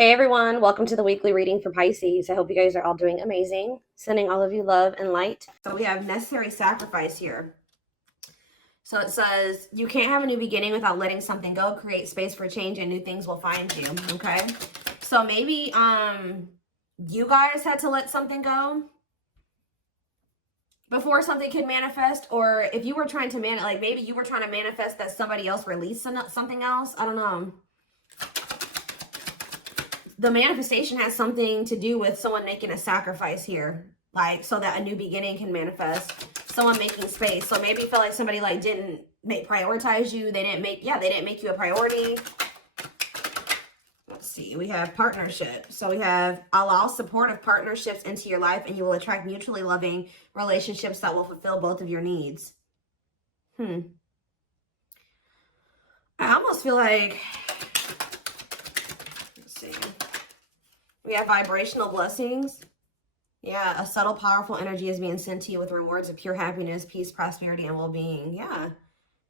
Hey everyone, welcome to the weekly reading for Pisces. I hope you guys are all doing amazing. Sending all of you love and light. So we have necessary sacrifice here. So it says, you can't have a new beginning without letting something go. Create space for change and new things will find you. Okay. So maybe you guys had to let something go before something could manifest, or if you were trying to maybe you were trying to manifest that somebody else released something else. I don't know. The manifestation has something to do with someone making a sacrifice here, like so that a new beginning can manifest. Someone making space. So maybe you feel like somebody didn't prioritize you. They didn't make you a priority. Let's see. We have partnership. So we have allow supportive partnerships into your life, and you will attract mutually loving relationships that will fulfill both of your needs. I almost feel like, let's see. We have vibrational blessings. Yeah, a subtle, powerful energy is being sent to you with rewards of pure happiness, peace, prosperity, and well-being. Yeah,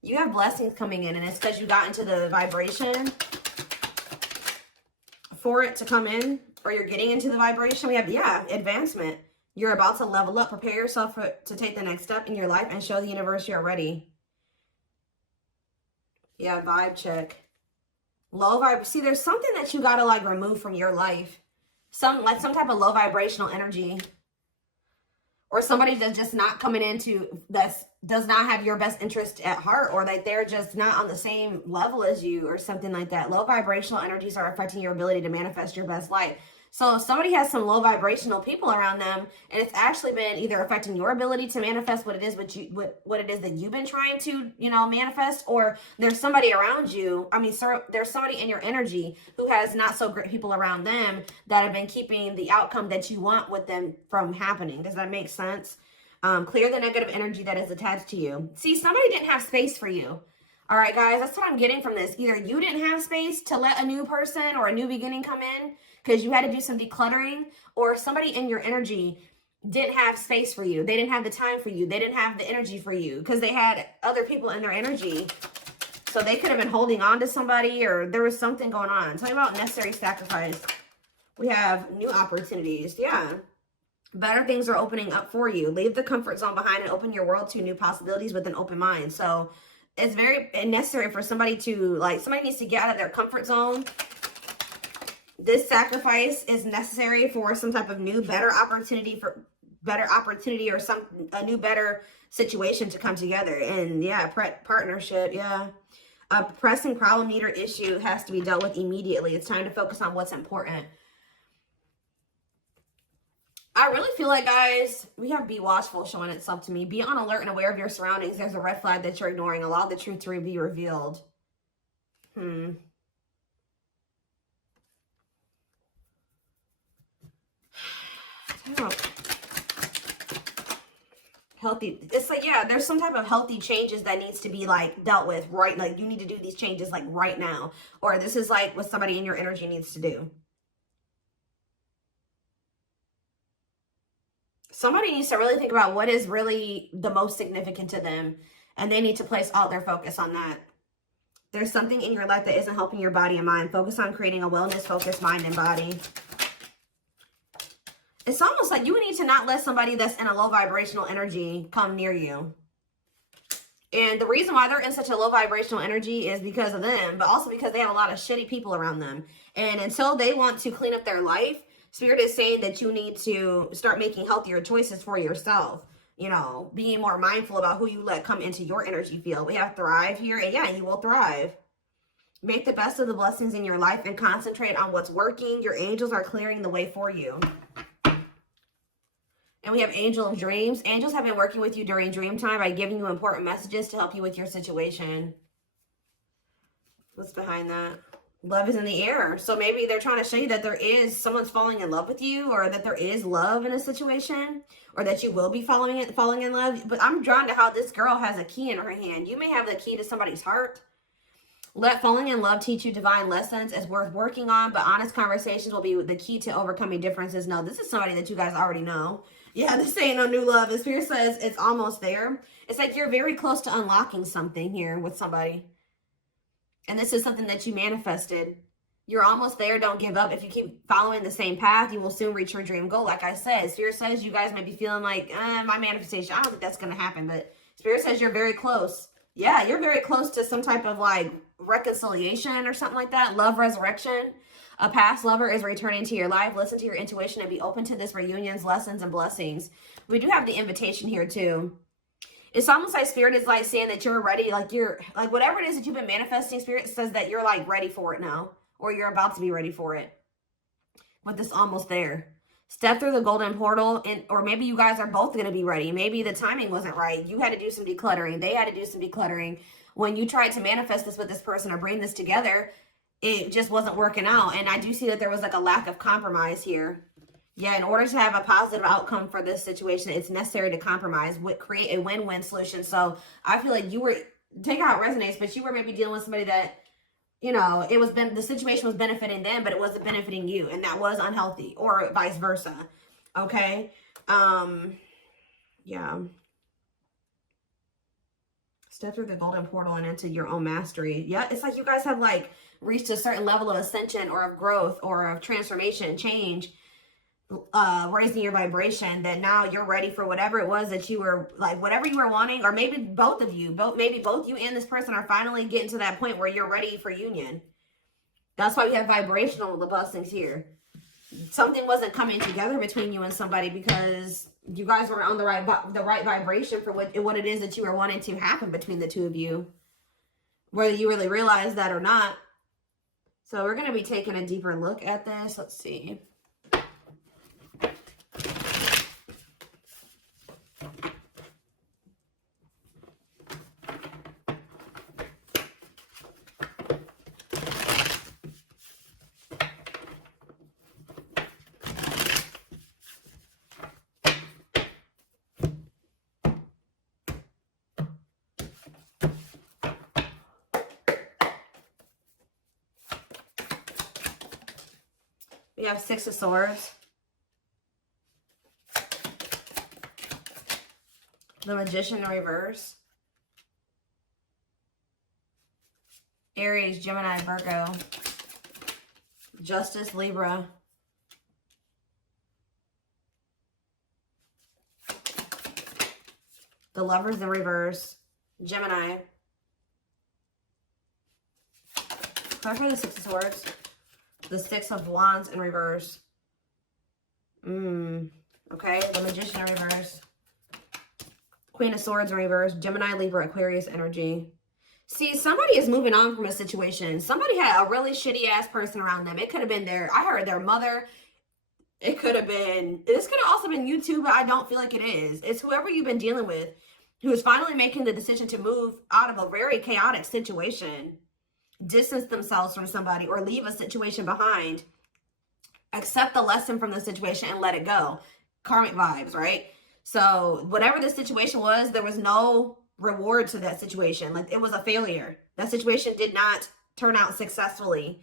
you have blessings coming in, and it's because you got into the vibration for it to come in, or you're getting into the vibration. We have, yeah, advancement. You're about to level up. Prepare yourself to take the next step in your life and show the universe you're ready. Yeah, vibe check. Low vibe. See, there's something that you got to remove from your life. Some type of low vibrational energy, or somebody that's just not coming into, that does not have your best interest at heart, or they're just not on the same level as you, or something like that. Low vibrational energies are affecting your ability to manifest your best life. So if somebody has some low vibrational people around them, and it's actually been either affecting your ability to manifest what it is what it is that you've been trying to, manifest, or there's somebody around you. I mean, sir, there's somebody in your energy who has not so great people around them that have been keeping the outcome that you want with them from happening. Does that make sense? Clear the negative energy that is attached to you. See, somebody didn't have space for you. All right, guys, that's what I'm getting from this. Either you didn't have space to let a new person or a new beginning come in because you had to do some decluttering, or somebody in your energy didn't have space for you. They didn't have the time for you. They didn't have the energy for you because they had other people in their energy. So they could have been holding on to somebody, or there was something going on. Tell me about necessary sacrifice. We have new opportunities. Yeah. Better things are opening up for you. Leave the comfort zone behind and open your world to new possibilities with an open mind. So it's very necessary for somebody to, somebody needs to get out of their comfort zone. This sacrifice is necessary for some type of new, better opportunity, or a new, better situation to come together. And yeah, partnership. Yeah. A pressing problem, need, or issue has to be dealt with immediately. It's time to focus on what's important. I really feel like, guys, we have be watchful showing itself to me. Be on alert and aware of your surroundings. There's a red flag that you're ignoring. Allow the truth to be revealed. Healthy. It's yeah, there's some type of healthy changes that needs to be dealt with, right? You need to do these changes right now. Or this is what somebody in your energy needs to do. Somebody needs to really think about what is really the most significant to them, and they need to place all their focus on that. There's something in your life that isn't helping your body and mind. Focus on creating a wellness-focused mind and body. It's almost like you would need to not let somebody that's in a low vibrational energy come near you. And the reason why they're in such a low vibrational energy is because of them, but also because they have a lot of shitty people around them. And until they want to clean up their life, Spirit is saying that you need to start making healthier choices for yourself. Being more mindful about who you let come into your energy field. We have thrive here, and yeah, you will thrive. Make the best of the blessings in your life and concentrate on what's working. Your angels are clearing the way for you. And we have angel of dreams. Angels have been working with you during dream time by giving you important messages to help you with your situation. What's behind that? Love is in the air. So maybe they're trying to show you that someone's falling in love with you, or that there is love in a situation, or that you will be falling in love. But I'm drawn to how this girl has a key in her hand. You may have the key to somebody's heart. Let falling in love teach you divine lessons. It's worth working on, but honest conversations will be the key to overcoming differences. No, this is somebody that you guys already know. Yeah, this ain't no new love. The Spirit says it's almost there. It's like you're very close to unlocking something here with somebody. And this is something that you manifested. You're almost there. Don't give up. If you keep following the same path, you will soon reach your dream goal. Like I said, Spirit says you guys may be feeling like, my manifestation, I don't think that's going to happen. But Spirit says you're very close. Yeah, you're very close to some type of like reconciliation or something like that. Love resurrection. A past lover is returning to your life. Listen to your intuition and be open to this reunions, lessons, and blessings. We do have the invitation here too. It's almost like Spirit is like saying that you're ready. Like you're like whatever it is that you've been manifesting, Spirit says that you're like ready for it now. Or you're about to be ready for it. With this almost there. Step through the golden portal. Or maybe you guys are both going to be ready. Maybe the timing wasn't right. You had to do some decluttering. They had to do some decluttering. When you tried to manifest this with this person or bring this together, it just wasn't working out. And I do see that there was like a lack of compromise here. Yeah, in order to have a positive outcome for this situation, it's necessary to compromise. Create a win-win solution. So I feel like you were, take how it resonates, but you were maybe dealing with somebody that, you know, the situation was benefiting them, but it wasn't benefiting you. And that was unhealthy, or vice versa. Okay. Yeah. Step through the golden portal and into your own mastery. Yeah. It's like you guys have like reached a certain level of ascension or of growth or of transformation, change, raising your vibration, that now you're ready for whatever it was that you were like, whatever you were wanting, or maybe both of you, maybe both you and this person are finally getting to that point where you're ready for union. That's why we have vibrational blessings here. Something wasn't coming together between you and somebody because you guys were on the right vibration for what it is that you were wanting to happen between the two of you, whether you really realize that or not. So we're going to be taking a deeper look at this. Let's see. We have Six of Swords. The Magician in reverse. Aries, Gemini, Virgo. Justice, Libra. The Lovers in reverse. Gemini. Clarify the Six of Swords. The Six of Wands in reverse. Okay, the Magician in reverse. Queen of Swords in reverse. Gemini, Libra, Aquarius energy. See, somebody is moving on from a situation. Somebody had a really shitty ass person around them. It could have been I heard their mother. It could have been, this could have also been you too, but I don't feel like it is. It's whoever you've been dealing with who is finally making the decision to move out of a very chaotic situation. Distance themselves from somebody or leave a situation behind. Accept the lesson from the situation and let it go. Karmic vibes, right? So whatever the situation was, there was no reward to that situation. Like it was a failure. That situation did not turn out successfully.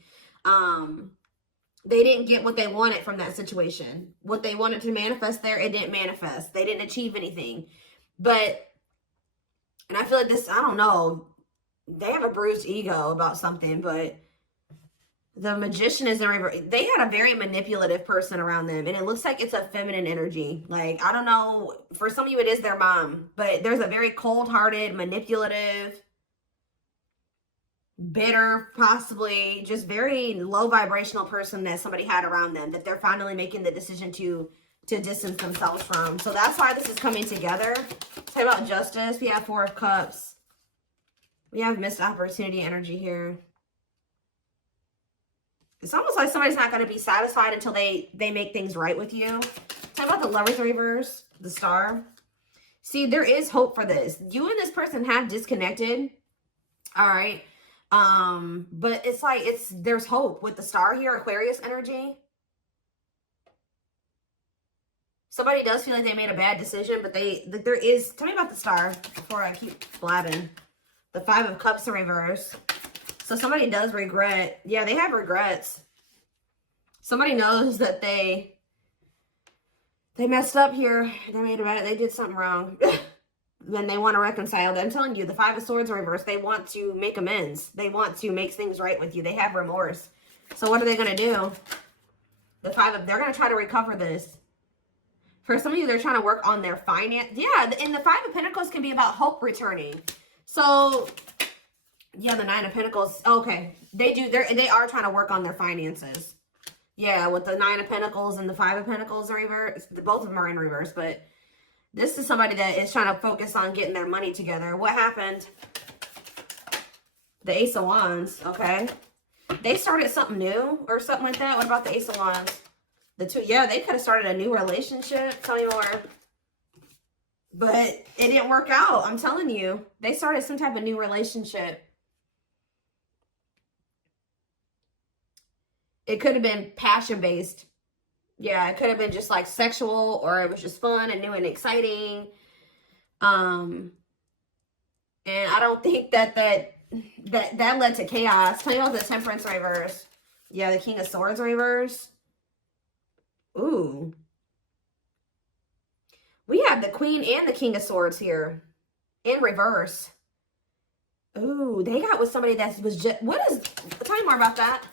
They didn't get what they wanted from that situation. What they wanted to manifest there, it didn't manifest. They didn't achieve anything. But, and I feel like this, I don't know, they have a bruised ego about something, but the Magician is in reverse. They had a very manipulative person around them, and it looks like it's a feminine energy. Like, I don't know, for some of you it is their mom, but there's a very cold-hearted, manipulative, bitter, possibly just very low vibrational person that somebody had around them that they're finally making the decision to distance themselves from. So that's why this is coming together. Talk about Justice. We have Four of Cups. We have missed opportunity energy here. It's almost like somebody's not going to be satisfied until they make things right with you. Talk about the Lovers reverse, the Star. See, there is hope for this. You and this person have disconnected. All right. But it's like, there's hope with the Star here, Aquarius energy. Somebody does feel like they made a bad decision, but there is, tell me about the Star before I keep blabbing. The Five of Cups in reverse. So somebody does regret. Yeah, they have regrets. Somebody knows that they messed up here. They did something wrong. Then they want to reconcile. I'm telling you, the Five of Swords in reverse, they want to make amends. They want to make things right with you. They have remorse. So what are they going to do? They're going to try to recover this. For some of you, they're trying to work on their finance. Yeah, and the Five of Pentacles can be about hope returning. So, yeah, the Nine of Pentacles. Okay, they are trying to work on their finances. Yeah, with the Nine of Pentacles and the Five of Pentacles in reverse. Both of them are in reverse, but this is somebody that is trying to focus on getting their money together. What happened? The Ace of Wands, okay. They started something new or something like that. What about the Ace of Wands? The two, yeah, they could have started a new relationship. Tell me more. But it didn't work out. I'm telling you. They started some type of new relationship. It could have been passion-based. Yeah, it could have been just like sexual, or it was just fun and new and exciting. And I don't think that led to chaos. Tell me about the Temperance reverse. Yeah, the King of Swords reverse. Ooh. We have the Queen and the King of Swords here in reverse. Ooh, they got with somebody that was just, tell me more about that.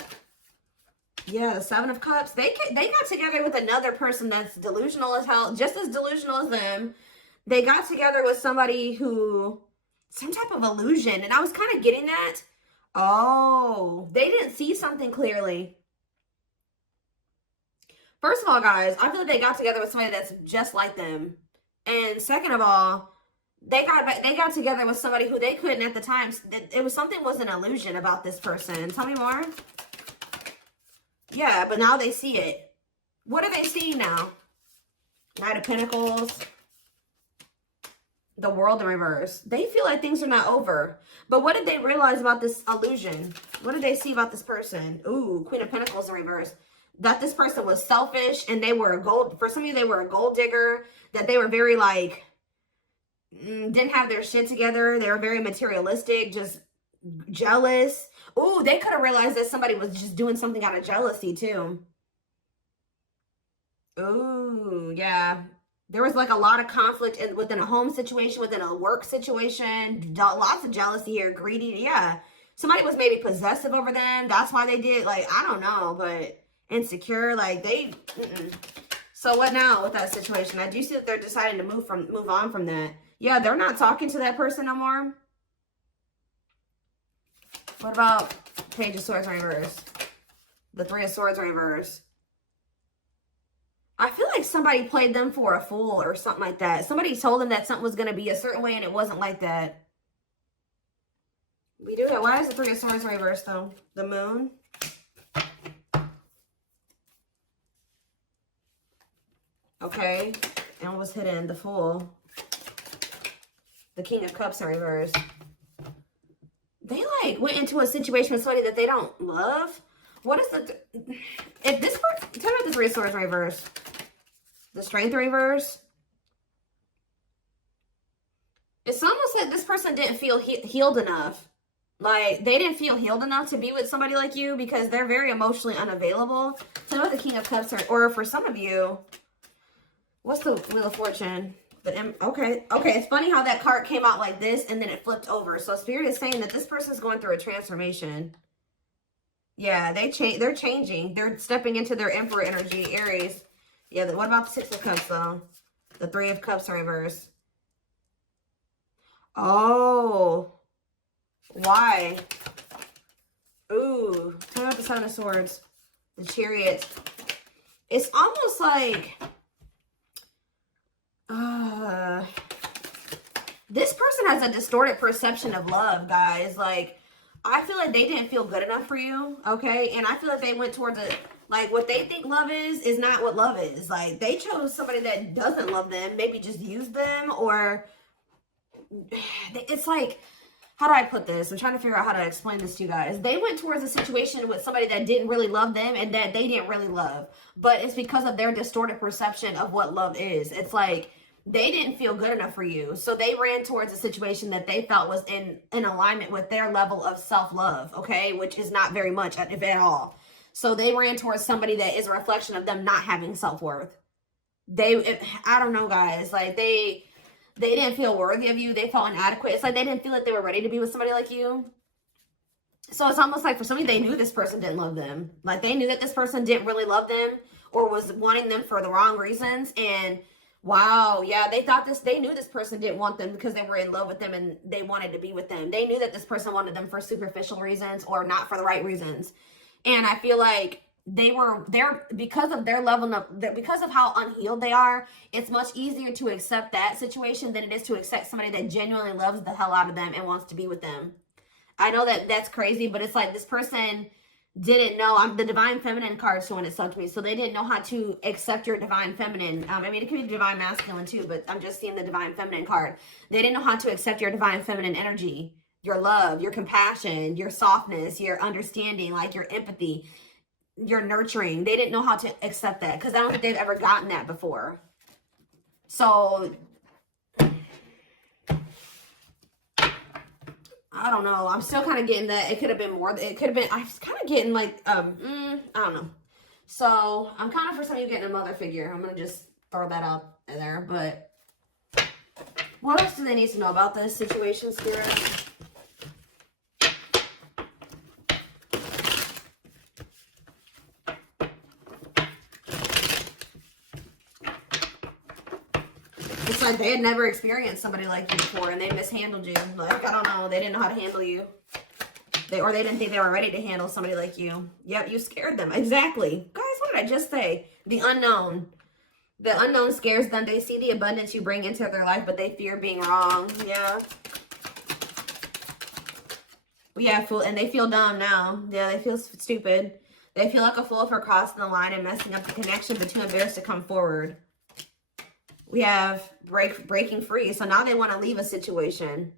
Yeah, the Seven of Cups. They got together with another person that's delusional as hell, just as delusional as them. They got together with somebody who, some type of illusion, and I was kind of getting that. Oh, they didn't see something clearly. First of all, guys, I feel like they got together with somebody that's just like them. And second of all, they got together with somebody who they couldn't at the time. It was something was an illusion about this person. Tell me more. Yeah, but now they see it. What are they seeing now? Knight of Pentacles. The World in reverse. They feel like things are not over. But what did they realize about this illusion? What did they see about this person? Ooh, Queen of Pentacles in reverse. That this person was selfish and they were for some of you, they were a gold digger. That they were very like, didn't have their shit together. They were very materialistic, just jealous. Ooh, they could have realized that somebody was just doing something out of jealousy too. Ooh, yeah. There was like a lot of conflict within a home situation, within a work situation. Lots of jealousy here, greedy. Yeah. Somebody was maybe possessive over them. That's why they did, like, I don't know, but insecure, like they, So what now with that situation? I do see that they're deciding to move on from that. Yeah, they're not talking to that person no more. What about Page of Swords reverse? The Three of Swords reverse. I feel like somebody played them for a fool or something like that. Somebody told them that something was going to be a certain way and it wasn't like that. We do that. Why is the Three of Swords reverse though? The Moon. Okay. And what was hidden? The Fool. The King of Cups in reverse. They like went into a situation with somebody that they don't love. What is if this part, tell me about the Three of Swords reverse. The Strength reverse. It's almost like this person didn't feel healed enough. Like, they didn't feel healed enough to be with somebody like you because they're very emotionally unavailable. Tell me about the King of Cups, or for some of you, what's the Wheel of Fortune? Okay, it's funny how that card came out like this and then it flipped over. So Spirit is saying that this person's going through a transformation. Yeah, they're changing. They're stepping into their Emperor energy, Aries. Yeah, what about the Six of Cups, though? The Three of Cups in reverse. Oh. Why? Ooh. Tell me about the Seven of Swords. The Chariot. It's almost like... this person has a distorted perception of love, guys. Like, I feel like they didn't feel good enough for you, okay? And I feel like they went towards like, what they think love is not what love is. Like, they chose somebody that doesn't love them, maybe just use them, or it's like, how do I put this? I'm trying to figure out how to explain this to you guys. They went towards a situation with somebody that didn't really love them and that they didn't really love. But it's because of their distorted perception of what love is. It's like, they didn't feel good enough for you. So they ran towards a situation that they felt was in alignment with their level of self-love, okay? Which is not very much, if at all. So they ran towards somebody that is a reflection of them not having self-worth. I don't know, guys. Like, they didn't feel worthy of you. They felt inadequate. It's like they didn't feel like they were ready to be with somebody like you. So it's almost like for somebody, they knew this person didn't love them. Like they knew that this person didn't really love them or was wanting them for the wrong reasons. And wow, yeah, they knew this person didn't want them because they were in love with them and they wanted to be with them. They knew that this person wanted them for superficial reasons or not for the right reasons. And I feel like they were there because of their level of, because of how unhealed they are. It's much easier to accept that situation than it is to accept somebody that genuinely loves the hell out of them and wants to be with them. I know that that's crazy, but it's like this person didn't know. The divine feminine card showing itself to me, so they didn't know how to accept your divine feminine. I mean, it could be divine masculine too, but I'm just seeing the divine feminine card. They didn't know how to accept your divine feminine energy, your love, your compassion, your softness, your understanding, like your empathy, your nurturing. They didn't know how to accept that because I don't think they've ever gotten that before. So I don't know. I'm still kind of getting that it could have been more. It could have been, I was kind of getting like, I don't know. So I'm kind of, for some of you, getting a mother figure. I'm going to just throw that out there. But what else do they need to know about this situation, Spirit? It's like they had never experienced somebody like you before and they mishandled you. Like, I don't know. They didn't know how to handle you. Or they didn't think they were ready to handle somebody like you. Yep, you scared them. Exactly. Guys, what did I just say? The unknown. The unknown scares them. They see the abundance you bring into their life, but they fear being wrong. Yeah. Yeah, fool. And they feel dumb now. Yeah, they feel stupid. They feel like a fool for crossing the line and messing up the connection, but too embarrassed to come forward. We have breaking free. So now they want to leave a situation.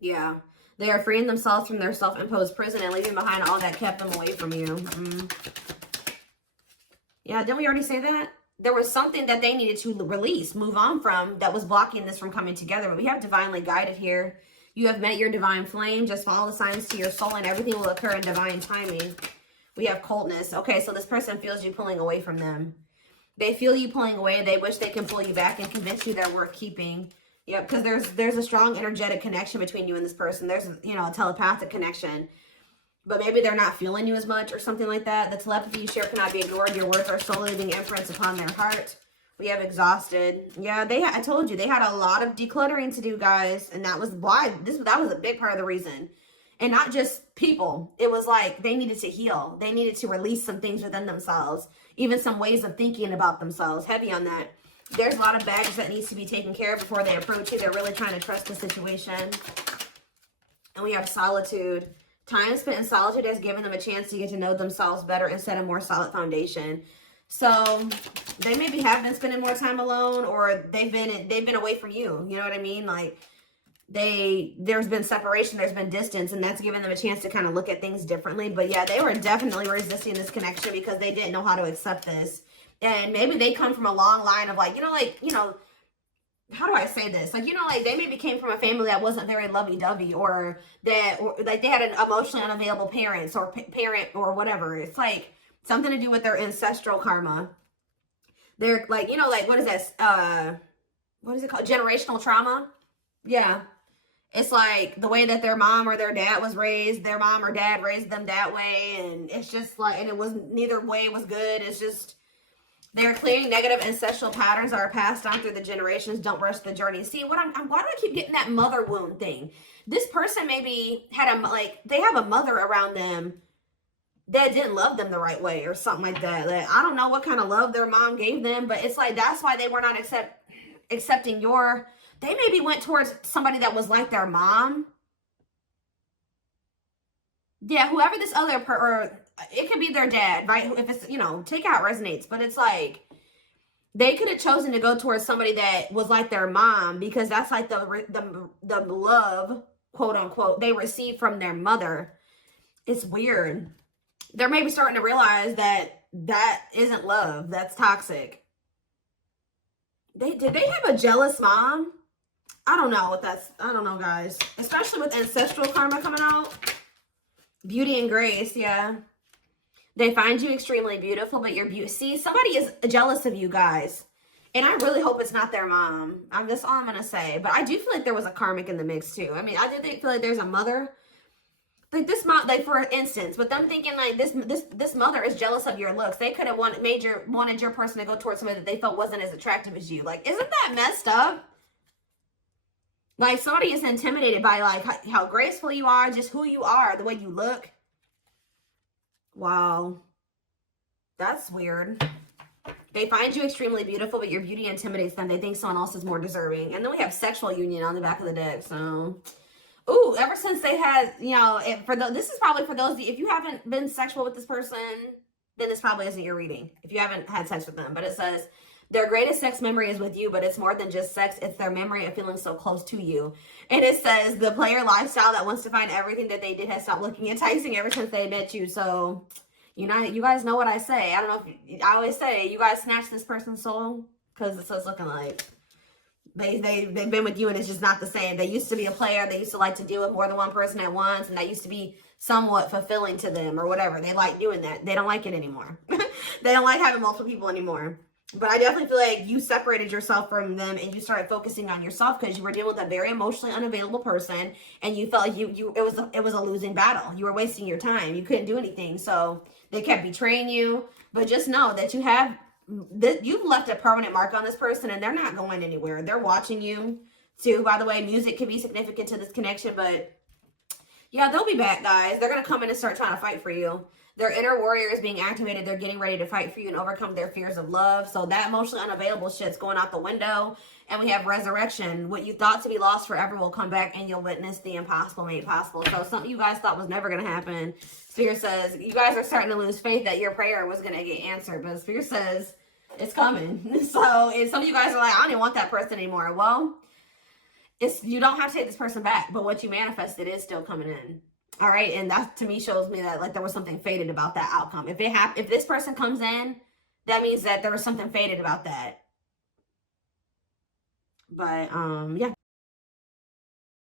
Yeah. They are freeing themselves from their self-imposed prison and leaving behind all that kept them away from you. Yeah, didn't we already say that? There was something that they needed to release, move on from, that was blocking this from coming together. But we have divinely guided here. You have met your divine flame. Just follow the signs to your soul and everything will occur in divine timing. We have coldness. Okay, so this person feels you pulling away from them. They feel you pulling away. They wish they can pull you back and convince you they're worth keeping. Yep, because there's a strong energetic connection between you and this person. There's, you know, a telepathic connection. But maybe they're not feeling you as much or something like that. The telepathy you share cannot be ignored. Your words are soul leaving imprints upon their heart. We have exhausted. Yeah, I told you, they had a lot of decluttering to do, guys. And that was why, that was a big part of the reason. And not just people. It was like they needed to heal. They needed to release some things within themselves. Even some ways of thinking about themselves. Heavy on that. There's a lot of baggage that needs to be taken care of before they approach you. They're really trying to trust the situation. And we have solitude. Time spent in solitude has given them a chance to get to know themselves better and set a more solid foundation. So they maybe have been spending more time alone, or they've been away from you. You know what I mean? Like there's been separation, there's been distance, and that's given them a chance to kind of look at things differently. But yeah, they were definitely resisting this connection because they didn't know how to accept this. And maybe they come from a long line of like, how do I say this? Like, like they maybe came from a family that wasn't very lovey-dovey, or like they had an emotionally unavailable parents or parent or whatever. It's like something to do with their ancestral karma. They're like, like what is that? What is it called? Generational trauma. Yeah. It's like the way that their mom or their dad was raised, their mom or dad raised them that way. And it's just like, and it was, neither way was good. It's just, they're clearing negative ancestral patterns that are passed on through the generations. Don't rush the journey. See, why do I keep getting that mother wound thing? This person maybe had they have a mother around them that didn't love them the right way or something like that. Like, I don't know what kind of love their mom gave them, but it's like, that's why they were not accepting they maybe went towards somebody that was like their mom. Yeah, whoever this other or it could be their dad, right? If it's, take out resonates, but it's like they could have chosen to go towards somebody that was like their mom because that's like the love, quote unquote, they received from their mother. It's weird. They're maybe starting to realize that isn't love. That's toxic. Did they have a jealous mom? I don't know I don't know, guys. Especially with ancestral karma coming out. Beauty and grace, yeah. They find you extremely beautiful, but see, somebody is jealous of you, guys. And I really hope it's not their mom. That's all I'm going to say. But I do feel like there was a karmic in the mix, too. I mean, I do feel like there's a mother Like this mom, like for instance, with them thinking like this mother is jealous of your looks. They could have wanted your person to go towards somebody that they felt wasn't as attractive as you. Like, isn't that messed up? Like somebody is intimidated by like how graceful you are, just who you are, the way you look. Wow. That's weird. They find you extremely beautiful, but your beauty intimidates them. They think someone else is more deserving. And then we have sexual union on the back of the deck. So, ooh, ever since they had, you know, this is probably for those, if you haven't been sexual with this person, then this probably isn't your reading. If you haven't had sex with them. But it says, their greatest sex memory is with you, but it's more than just sex. It's their memory of feeling so close to you. And it says, the player lifestyle that wants to find everything that they did has stopped looking enticing ever since they met you. So, you know, you guys know what I say. I don't know if, I always say, you guys snatch this person's soul, because it's what's looking like. They've been with you and it's just not the same. They used to be a player. They used to like to deal with more than one person at once. And that used to be somewhat fulfilling to them or whatever. They like doing that. They don't like it anymore. They don't like having multiple people anymore. But I definitely feel like you separated yourself from them and you started focusing on yourself because you were dealing with a very emotionally unavailable person and you felt like it was a losing battle. You were wasting your time. You couldn't do anything. So they kept betraying you. But just know that you've left a permanent mark on this person and they're not going anywhere. They're watching you too. By the way, music can be significant to this connection, but yeah, they'll be back, guys. They're going to come in and start trying to fight for you. Their inner warrior is being activated. They're getting ready to fight for you and overcome their fears of love. So that emotionally unavailable shit's going out the window. And we have resurrection. What you thought to be lost forever will come back and you'll witness the impossible made possible. So something you guys thought was never going to happen. Spirit says, you guys are starting to lose faith that your prayer was going to get answered. But Spirit says, it's coming. So and some of you guys are like, I don't even want that person anymore. Well, you don't have to take this person back. But what you manifested is still coming in. All right, and that to me shows me that like there was something fated about that outcome. If this person comes in, that means that there was something fated about that. But yeah.